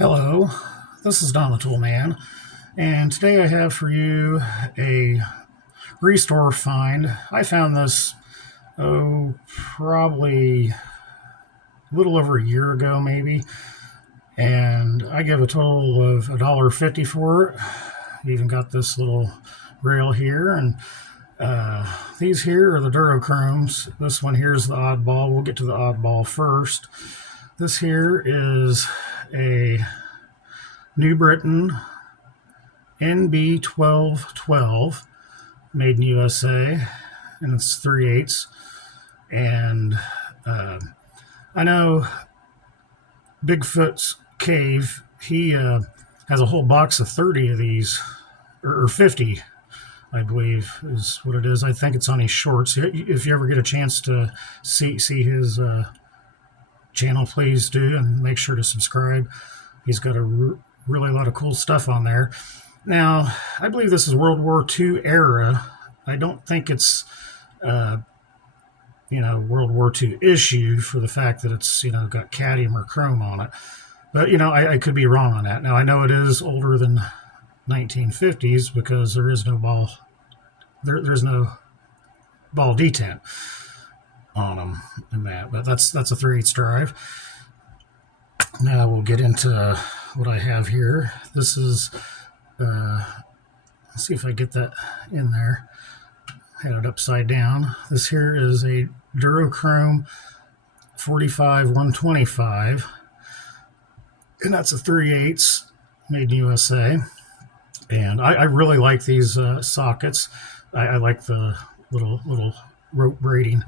Hello, this is Don the Tool Man, and today I have for you a restore find. I found this, probably a little over a year ago, maybe, and I give a total of $1.50 for it. Even got this little rail here, and these here are the Duro Chromes. This one here is the oddball. We'll get to the oddball first. This here is a New Britain NB1212, made in USA, and it's 3/8. And I know Bigfoot's Cave, he has a whole box of 30 of these, or 50, I believe is what it is. I think it's on his shorts. If you ever get a chance to see his channel, please do, and make sure to subscribe. He's got really a lot of cool stuff on there. Now, I believe this is World War II era. I don't think it's World War II issue for the fact that it's got cadmium or chrome on it. But I could be wrong on that. Now, I know it is older than 1950s because there is no ball. There's no ball detent on them in that. But that's a 3/8 drive. Now we'll get into what I have here. This is, let's see if I get that in there. Had it upside down. This here is a Duro Chrome 45-125, and that's a 3/8 made in USA. And I really like these sockets. I like the little rope braiding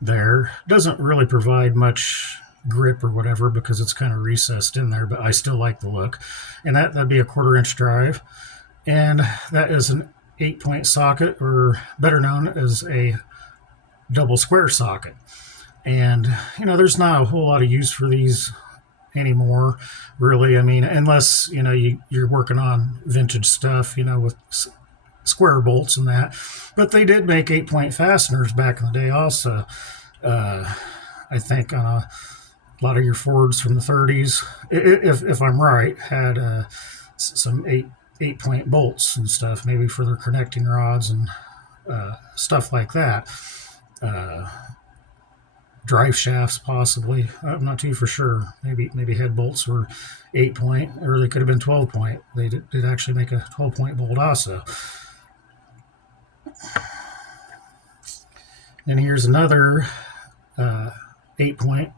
there. Doesn't really provide much grip or whatever because it's kind of recessed in there, but I still like the look. And that'd be a 1/4" drive. And that is an 8-point socket, or better known as a double square socket. And there's not a whole lot of use for these anymore, really. I mean, unless you're working on vintage stuff, with square bolts and that. But they did make 8-point fasteners back in the day also. I think on a lot of your Fords from the 30s, if I'm right, had some 8-point bolts and stuff, maybe for their connecting rods and stuff like that. Drive shafts, possibly. I'm not too for sure. Maybe head bolts were 8-point, or they could have been 12-point. They did actually make a 12-point bolt also. And here's another 8-point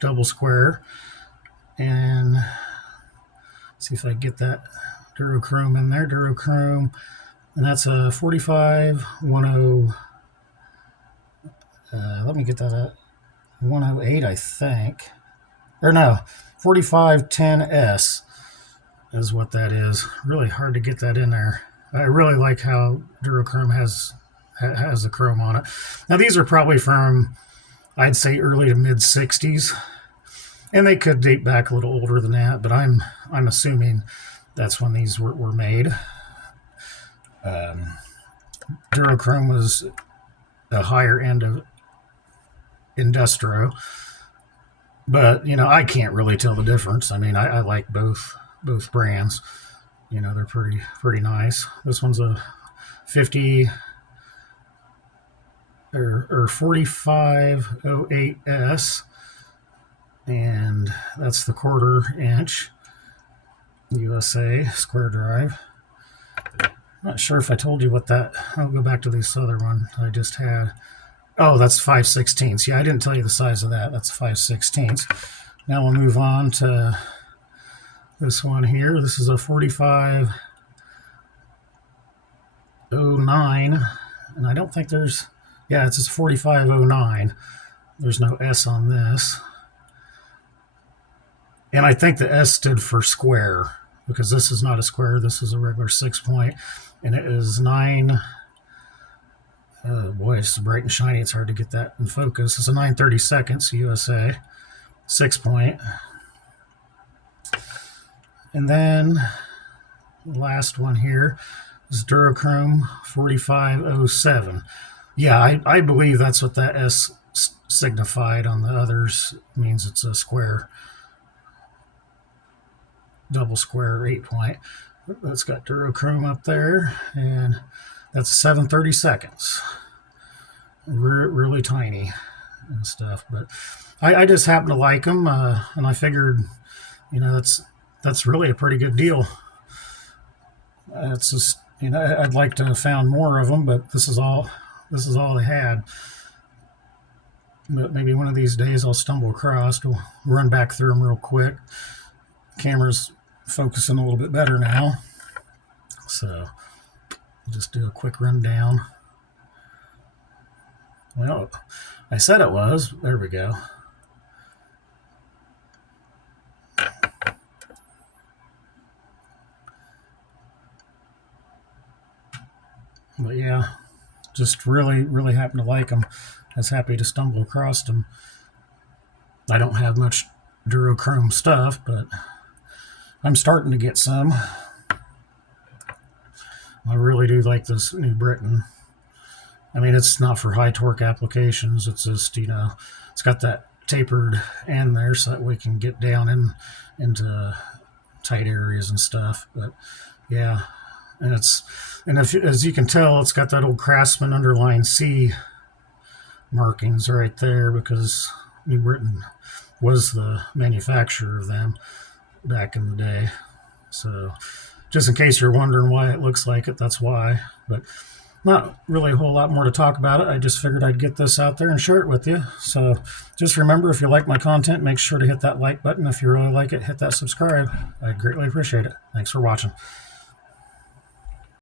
double square, and see if I get that Duro Chrome in there. Duro Chrome, and that's a 45-10. Let me get that at 108, I think, or no, 4510S is what that is. Really hard to get that in there. I really like how Duro Chrome has the chrome on it. Now these are probably from, I'd say, early to mid 60s, and they could date back a little older than that, but I'm assuming that's when these were made. Duro Chrome was a higher end of Industro, but I can't really tell the difference. I mean, I like both brands. They're pretty nice. This one's a 50 or 4508S, and that's the 1/4" USA square drive. Not sure if I told you what that. I'll go back to this other one I just had. Oh, that's 5/16. Yeah, I didn't tell you the size of that. That's 5/16. Now we'll move on to this one here. This is a 4509, and I don't think there's. Yeah, it's a 4509. There's no S on this. And I think the S stood for square, because this is not a square. This is a regular 6-point, and it is 9. Oh boy, it's so bright and shiny. It's hard to get that in focus. It's a 9/32 USA 6-point. And then the last one here is Duro Chrome 4507. Yeah, I believe that's what that S signified. On the others, it means it's a square. double square 8-point. That's got Duro Chrome up there, and that's 7/32. Really tiny and stuff, but I just happen to like them, and I figured, that's really a pretty good deal. It's just, I'd like to have found more of them, but this is all they had. But maybe one of these days I'll stumble across. We'll run back through them real quick. Camera's focusing a little bit better now, so just do a quick rundown. Well, I said it was. There we go. But yeah, just really happen to like them. I was happy to stumble across them. I don't have much Duro Chrome stuff, but I'm starting to get some. I really do like this New Britain. I mean, it's not for high torque applications. It's just, it's got that tapered end there so that we can get down into tight areas and stuff. But yeah, and as you can tell, it's got that old Craftsman underline C markings right there because New Britain was the manufacturer of them back in the day. So just in case you're wondering why it looks like it, that's why. But not really a whole lot more to talk about it. I just figured I'd get this out there and share it with you. So just remember, if you like my content, make sure to hit that like button. If you really like it, hit that subscribe. I'd greatly appreciate it. Thanks for watching.